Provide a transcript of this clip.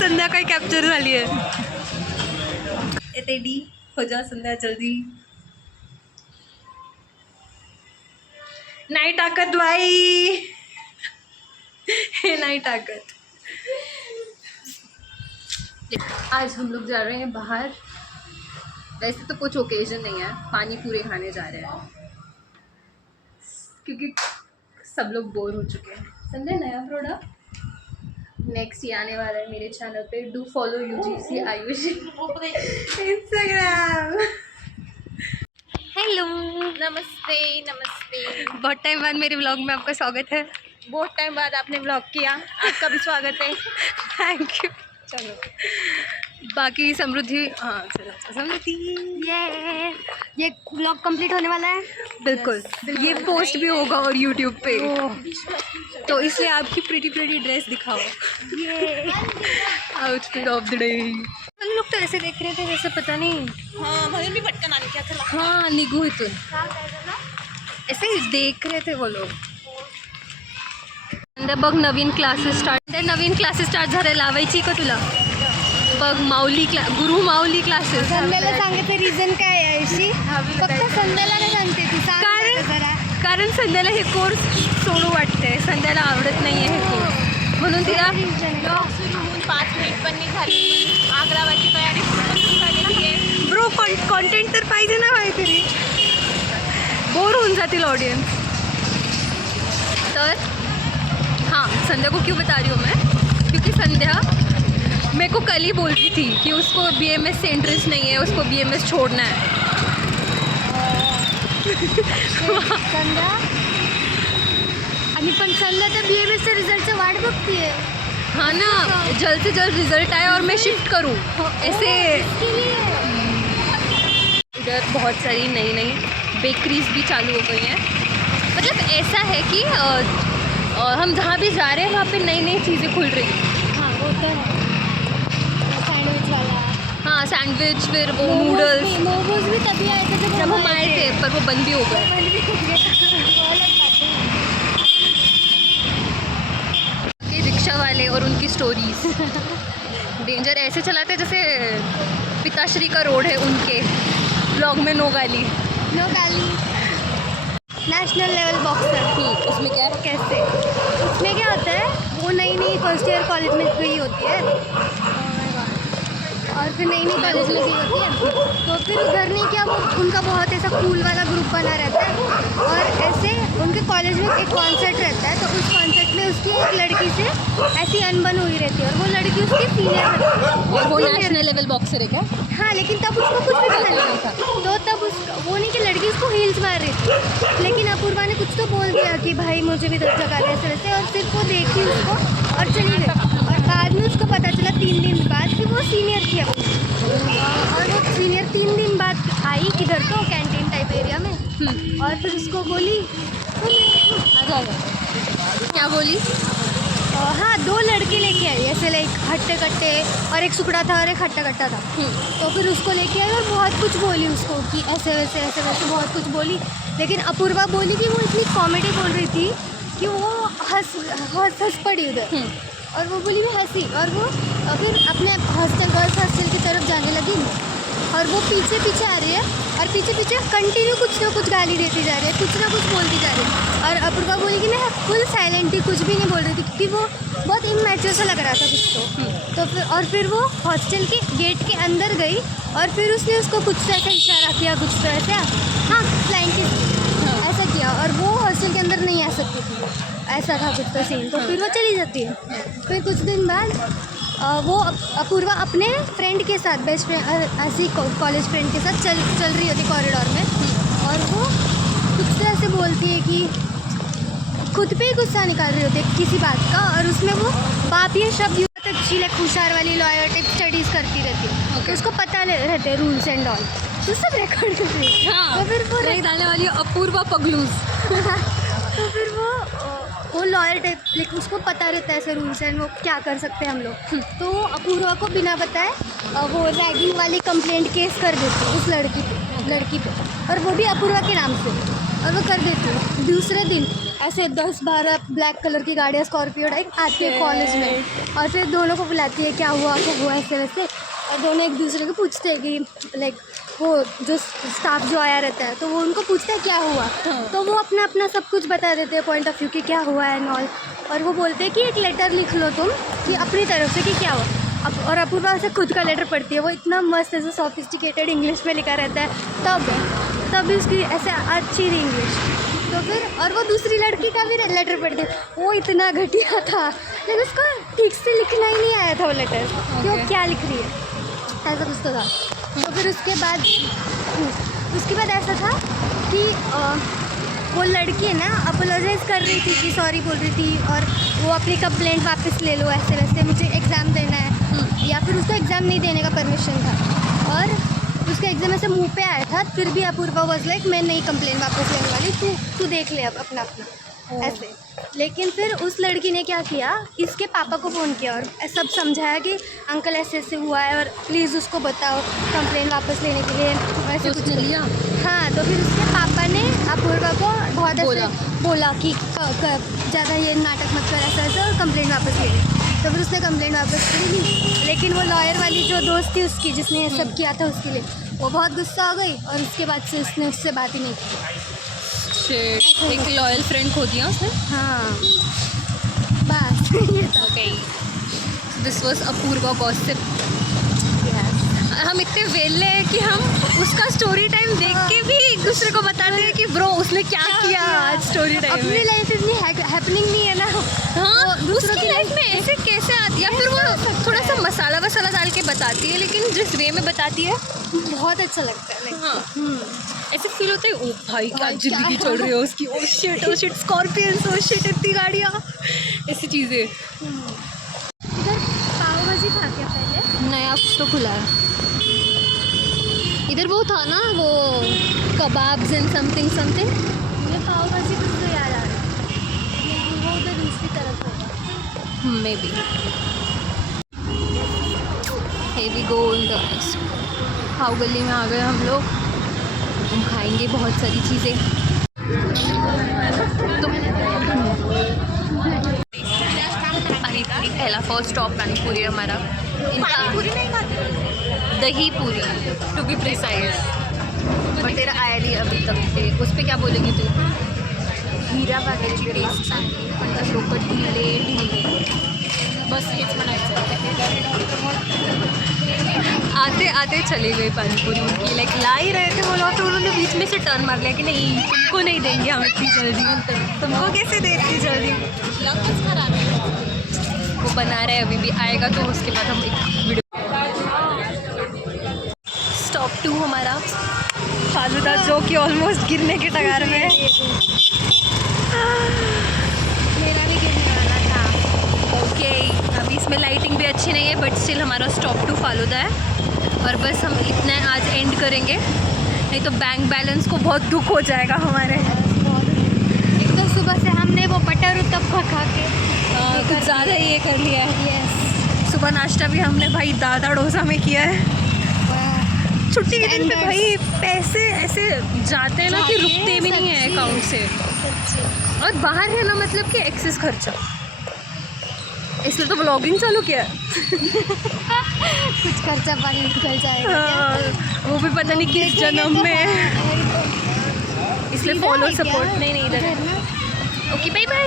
संध्याकाळी कॅप्चर झाली आहे. येते डी हो जा संध्या जल्दी. नाही टाकत बाई, हे नहीं टाकत. आज हम लोग जा रहे हैं बाहर. वैसे तो कुछ ओकेजन नहीं है, पानी पूरे खाने जा रहे हैं क्योंकि सब लोग बोर हो चुके हैं. संडे नया प्रोडक्ट नेक्स्ट ही आने वाला है मेरे चैनल पे. Do follow UGC Ayushi Instagram. Hello, नमस्ते नमस्ते. बहुत टाइम बाद मेरे व्लॉग में आपका स्वागत है. बहुत टाइम बाद आपने व्लॉग किया, आपका भी स्वागत है. Thank you. चलो बाकी समृद्धि, हाँ चलो समृद्धि ये व्लॉग कंप्लीट होने वाला है. बिल्कुल. ये पोस्ट भी होगा और यूट्यूब पे, तो इसलिए आपकी प्रीटी ड्रेस दिखाओ. ये आउटफिट ऑफ द डे. हम लोग तो ऐसे देख रहे थे जैसे पता नहीं. हाँ म्हणून मी पटकन आले क्या चला. हाँ निघू इथून, ऐसे ही देख रहे थे वो लोग. बघ नवीन क्लासेस स्टार्ट झाले. लावायची का तुला? बघ माऊली गुरु माऊली क्लासेस. संध्याला सांगायचं रिझन काय आहे आयुषी? फक्त संध्याला नाही सांगते तू, सांग. कारण संध्याला हे कोर्स सोडू वाटते. संध्याला आवडत नाही आहे हे कोर्स, म्हणून तिला ब्लॉग सुरू होऊन 5 मिनिट पण नाही झाली, आग लावायची तयारी सुरू झालेली आहे. ब्रो कॉन्टेंट तर पाहिजे ना काहीतरी. बोर होऊन जातील ऑडियन्स. तर हाँ, संध्या को क्यों बता रही हूँ मैं, क्योंकि संध्या मेरे को कल ही बोल रही थी कि उसको BMS से इंटरेस्ट नहीं है, उसको BMS छोड़ना है. संध्या आणि पण संध्या तर BMSच्या रिझल्टची वाट बघतीये. हाँ ना, जल्द से जल्द रिजल्ट आए और मैं शिफ्ट करूँ. ऐसे इधर बहुत सारी नई बेकरीज भी चालू हो गई हैं. मतलब ऐसा है कि हम जहाँ भी जा रहे हैं वहाँ पे नई चीज़ें खुल रही हैं. हाँ वो तो है. सैंडविच वाला. हाँ सैंडविच, फिर वो नूडल्स. मोमोज भी तभी आए थे जब हम आए थे, पर वो बंद भी हो गए. ये रिक्शा वाले और उनकी स्टोरीज डेंजर. ऐसे चलाते हैं जैसे पिताश्री का रोड है उनके ब्लॉग में. नो गाली. National level boxer. उसमें क्या है? कैसे? उसमें क्या होता है, वो नई फर्स्ट ईयर कॉलेज में गई होती है और फिर नई कॉलेज में गई होती है, तो फिर उधर नहीं क्या, वो उनका बहुत ऐसा कूल वाला ग्रुप बना रहता है और ऐसे उनके कॉलेज में एक कॉन्सर्ट रहता है, तो उस कॉन्सर्ट में उसकी एक लड़की से ऐसी अनबन हुई रहती है और वो लड़की उसकी सीनियर रहती है. वो नेशनल लेवल बॉक्सर है क्या? हाँ, लेकिन तब उसको कुछ भी पता नहीं था. तो तब वो नहीं कि लड़की उसको हील्स मार रही थी, लेकिन अपूर्वा ने कुछ तो बोल दिया कि भाई मुझे भी 10 जगह ऐसे वैसे, और सिर्फ वो देखी उसको और चली गई. और बाद में उसको पता चला 3 दिन बाद कि वो सीनियर थी अपनी. और वो सीनियर 3 दिन बाद आई इधर तो कैंटीन टाइप एरिया में. और फिर उसको बोली, क्या बोली? हाँ 2 लड़के लेके आई ऐसे, लाइक हट्टे कट्टे, और एक सुकड़ा था और एक हट्टा कट्टा था. तो फिर उसको लेके आई और बहुत कुछ बोली उसको कि ऐसे वैसे बहुत कुछ बोली. लेकिन अपूर्वा बोली कि वो इतनी कॉमेडी बोल रही थी कि वो हंस पड़ी उधर. और वो बोली मैं हंसी, और वो फिर अपने गर्ल्स हॉस्टल की तरफ जाने लगी और वो पीछे आ रही है और पीछे कंटिन्यू कुछ ना कुछ गाली देती जा रही है, कुछ ना कुछ बोलती जा रही है. और अपूर्वा बोली कि मैं फुल साइलेंट थी, कुछ भी नहीं बोल रही थी क्योंकि वो बहुत इमैच्योर सा लग रहा था कुछ तो फिर वो हॉस्टल के गेट के अंदर गई और फिर उसने उसको कुछ तो ऐसा इशारा किया, कुछ तो ऐसा, हाँ फ्लाइंग किस ऐसा किया, और वो हॉस्टल के अंदर नहीं आ सकती थी. ऐसा था कुछ तो सीन. तो फिर वो चली जाती है. फिर कुछ दिन बाद वो अपूर्वा अपने फ्रेंड के साथ, बेस्ट फ्रेंड ऐसी कॉलेज फ्रेंड के साथ चल रही होती कॉरिडोर में, और वो कुछ तो ऐसे बोलती है कि खुद पे ही गुस्सा निकाल रही होती है किसी बात का, और उसमें वो बाप ये शब्द बहुत अच्छी लाइक होशियार वाली लॉयर टाइप स्टडीज़ करती रहती है. तो उसको पता रहते हैं रूल्स एंड ऑल, तो सब रिकॉर्ड करती है. हाँ, तो फिर वो डालने वाली अपूर्वा पगलूस. तो फिर वो लॉयर टाइप, लाइक उसको पता रहता है ऐसे रूल्स एंड वो क्या कर सकते हैं हम लोग. तो अपूर्वा को बिना बताए वो रैगिंग वाली कंप्लेंट केस कर देती है उस लड़की पे, और वो भी अपूर्वा के नाम से, और वो कर देती है. दूसरे दिन ऐसे 10-12 ब्लैक कलर की गाड़ियाँ स्कॉर्पियो टाइप आती है कॉलेज में, और फिर दोनों को बुलाती है क्या हुआ ऐसे वैसे, और दोनों एक दूसरे को पूछते हैं कि लाइक वो जो स्टाफ जो आया रहता है तो वो उनको पूछता है क्या हुआ, तो वो अपना अपना सब कुछ बता देते हैं पॉइंट ऑफ व्यू कि क्या हुआ है नॉल, और वो बोलते हैं कि एक लेटर लिख लो तुम कि अपनी तरफ से कि क्या हुआ। अब और अपूर्वा से खुद का लेटर पढ़ती है, वो इतना मस्त ऐसे सॉफिस्टिकेटेड इंग्लिश में लिखा रहता है, तब भी उसकी ऐसे अच्छी थी इंग्लिश। तो फिर और वो दूसरी लड़की का भी लेटर पढ़ती है, वो इतना घटिया था, लेकिन उसको ठीक से लिखना ही नहीं आया था वो लेटर कि वो क्या लिख रही है, ऐसा कुछ तो था। तो फिर उसके बाद ऐसा था कि वो लड़की है ना अपोलोजाइज़ कर रही थी कि सॉरी बोल रही थी, और वो अपनी कंप्लेंट वापस ले लो, ऐसे वैसे मुझे एग्ज़ाम देना है, या फिर उसको एग्ज़ाम नहीं देने का परमिशन था, और उसका एग्ज़ाम ऐसे मुंह पे आया था, फिर भी अपूर्वा वाज लाइक मैं नहीं कंप्लेंट वापस लेने वाली, तू देख ले अब अपना ऐसे। लेकिन फिर उस लड़की ने क्या किया, इसके पापा को फ़ोन किया और सब समझाया कि अंकल ऐसे ऐसे हुआ है और प्लीज़ उसको बताओ कंप्लेंट वापस लेने के लिए, ऐसे कुछ लिया। हाँ, तो फिर उसके पापा ने अपूर्वा को बहुत ऐसे बोला कि ज़्यादा ये नाटक मत कर ऐसा ऐसा, और कंप्लेंट वापस ले ले। तो फिर उसने कंप्लेंट वापस ले ली, लेकिन वो लॉयर वाली जो दोस्त थी उसकी जिसने ये सब किया था उसके लिए वो बहुत गुस्सा हो गई, और उसके बाद से उसने उससे बात ही नहीं की। एक लॉयल फ्रेंड खो दिया उसने। हाँ बस ये था। Okay, this was Apoorva gossip. हम इतने वेले हैं कि हम उसका स्टोरी टाइम देख के भी एक दूसरे को बताते हैं कि ब्रो उसने क्या किया आज स्टोरी टाइम में। अपनी लाइफ इतनी हैपनिंग नहीं है ना। हाँ, उसकी लाइफ में ऐसे कैसे आती है, या फिर वो थोड़ा सा मसाला वसाला डाल के बताती है, लेकिन जिस वे में बताती है बहुत अच्छा लगता है। हाँ, ऐसे फील होता है ओ भाई क्या जिंदगी चल रही है उसकी, oh shit Scorpions, oh shit इतनी गाड़ियाँ, ऐसी चीज़ें। इधर पाव भाजी खा के पहले नया कुछ तो खुला है इधर, वो था ना वो कबाब्स एंड समथिंग मुझे पाव भाजी कुछ तो याद आ रहा है, वो उधर दूसरी तरफ होगा maybe. Hey we go in the Khao Gali में आ गए हम लोग, हम खाएंगे बहुत सारी चीज़ें। तो पानीपुरी पहला फर्स्ट स्टॉप पानीपुरी हमारा। पानीपुरी नहीं खाते, दही पूरी टू बी प्रिसाइज। और तेरा आया नहीं अभी तक, उस पर क्या बोलेगी तू? हीरा पाण्याची टेस्ट चांगली, पण लोक ढिले बस हेच म्हणायचं। आते आते चली गई पानीपुरी उनकी, लाइक ला ही रहे थे वो लोग, फिर उन्होंने बीच में से टर्न मार लिया कि नहीं तुमको नहीं देंगे हम इतनी जल्दी, तुमको कैसे दे इतनी जल्दी। वो बना रहे अभी भी, आएगा तो उसके बाद हम एक वीडियो। स्टॉप 2 हमारा फालूदा, जो कि ऑलमोस्ट गिरने के टगार में है। मेरा भी गिरने वाला था। ओके, अभी इसमें लाइटिंग भी अच्छी नहीं है, बट स्टिल हमारा स्टॉप 2 फालूदा है, और बस हम इतना आज एंड करेंगे, नहीं तो बैंक बैलेंस को बहुत दुख हो जाएगा हमारे। एक तो सुबह से हमने वो बटर उत्तपा खा के कुछ ज़्यादा ही ये कर लिया है। यस, सुबह नाश्ता भी हमने भाई दादा डोसा में किया है। छुट्टी के दिन पे भाई पैसे ऐसे जाते हैं ना कि रुकते भी नहीं है अकाउंट से, और बाहर है ना मतलब कि एक्सेस खर्चा, इसलिए तो व्लॉगिंग चालू किया है। कुछ खर्चा पानी निकल जाएगा। हाँ, वो भी पता नहीं किस जन्म में, इसलिए फॉलो सपोर्ट नहीं इधर। Okay bye bye.